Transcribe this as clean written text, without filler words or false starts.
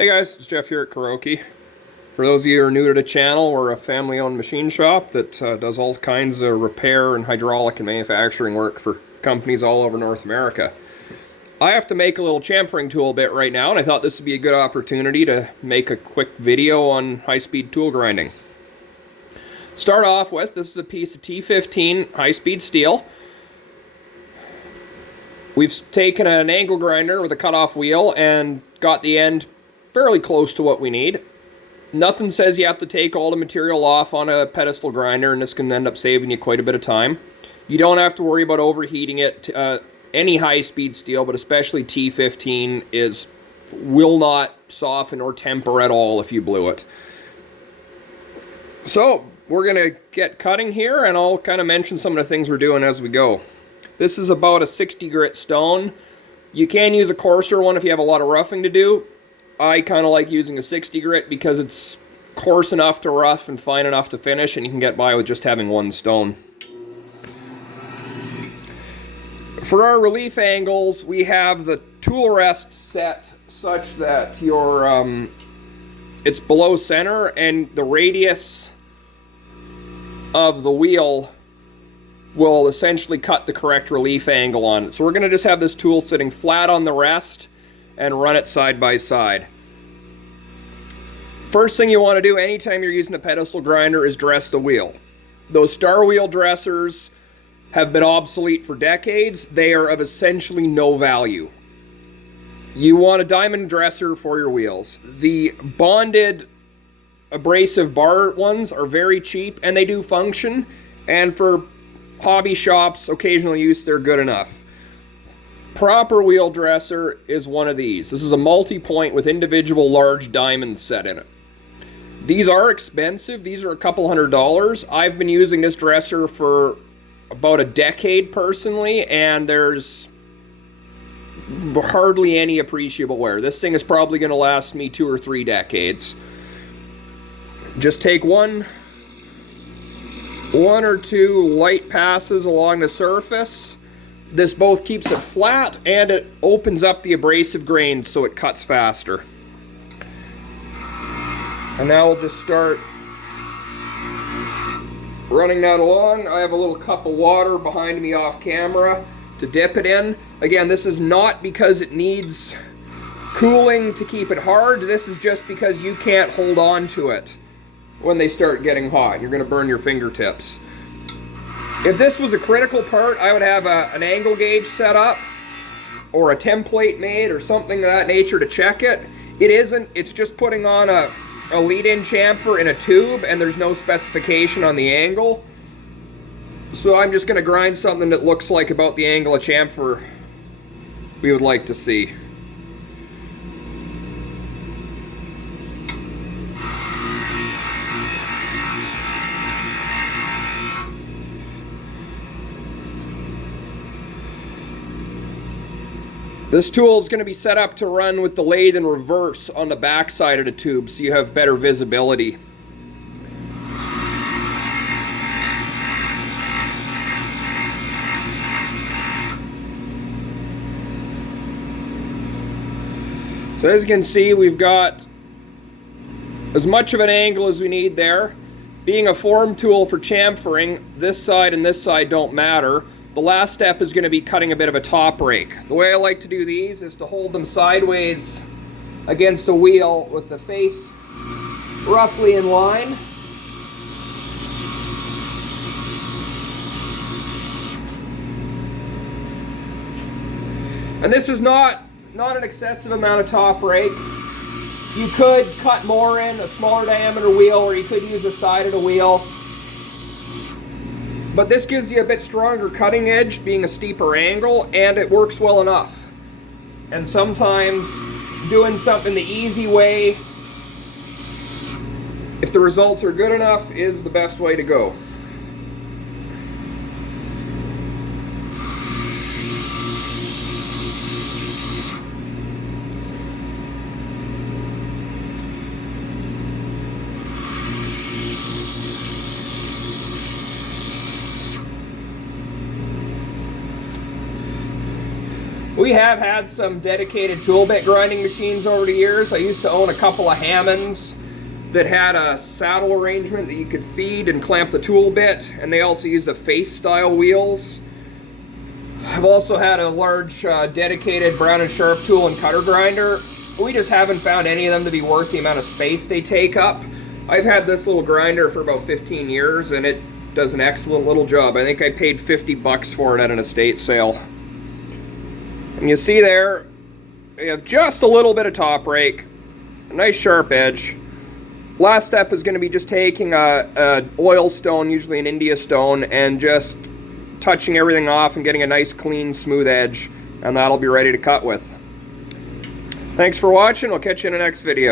Hey guys, it's Jeff here at Kuroki. For those of you who are new to the channel, we're a family-owned machine shop that does all kinds of repair and hydraulic and manufacturing work for companies all over North America. I have to make a little chamfering tool bit right now, and I thought this would be a good opportunity to make a quick video on high-speed tool grinding. Start off with, this is a piece of T15 high-speed steel. We've taken an angle grinder with a cutoff wheel and got the end fairly close to what we need. Nothing says you have to take all the material off on a pedestal grinder, and this can end up saving you quite a bit of time. You don't have to worry about overheating it. Any high-speed steel, but especially T15, will not soften or temper at all if you blew it. So we're going to get cutting here, and I'll kind of mention some of the things we're doing as we go. This is about a 60 grit stone. You can use a coarser one if you have a lot of roughing to do. I kind of like using a 60 grit because it's coarse enough to rough and fine enough to finish, and you can get by with just having one stone. For our relief angles, we have the tool rest set such that it's below center, and the radius of the wheel will essentially cut the correct relief angle on it. So we're going to just have this tool sitting flat on the rest and run it side by side. First thing you want to do anytime you're using a pedestal grinder is dress the wheel. Those star wheel dressers have been obsolete for decades. They are of essentially no value. You want a diamond dresser for your wheels. The bonded abrasive bar ones are very cheap, and they do function, and for hobby shops, occasional use, they're good enough. Proper wheel dresser is one of these. This is a multi-point with individual large diamonds set in it. These are expensive. These are a couple $100. I've been using this dresser for about a decade personally, and there's hardly any appreciable wear. This thing is probably going to last me 2 or 3 decades. Just take one or two light passes along the surface. This both keeps it flat and it opens up the abrasive grain so it cuts faster. And now we'll just start running that along. I have a little cup of water behind me off camera to dip it in. Again, this is not because it needs cooling to keep it hard. This is just because you can't hold on to it when they start getting hot. You're going to burn your fingertips. If this was a critical part, I would have an angle gauge set up or a template made or something of that nature to check it. It isn't. It's just putting on a lead-in chamfer in a tube, and there's no specification on the angle. So I'm just going to grind something that looks like about the angle of chamfer we would like to see. This tool is going to be set up to run with the lathe in reverse on the back side of the tube so you have better visibility. So as you can see, we've got as much of an angle as we need there. Being a form tool for chamfering, this side and this side don't matter. The last step is going to be cutting a bit of a top rake. The way I like to do these is to hold them sideways against a wheel with the face roughly in line. And this is not an excessive amount of top rake. You could cut more in a smaller diameter wheel, or you could use the side of the wheel. But this gives you a bit stronger cutting edge, being a steeper angle, and it works well enough. And sometimes doing something the easy way, if the results are good enough, is the best way to go. We have had some dedicated tool bit grinding machines over the years. I used to own a couple of Hammonds that had a saddle arrangement that you could feed and clamp the tool bit, and they also used the face style wheels. I've also had a large dedicated Brown & Sharp tool and cutter grinder. We just haven't found any of them to be worth the amount of space they take up. I've had this little grinder for about 15 years and it does an excellent little job. I think I paid 50 bucks for it at an estate sale. And you see there, we have just a little bit of top rake, a nice sharp edge. Last step is going to be just taking a oil stone, usually an India stone, and just touching everything off and getting a nice clean smooth edge, and that'll be ready to cut with. Thanks for watching. We'll catch you in the next video.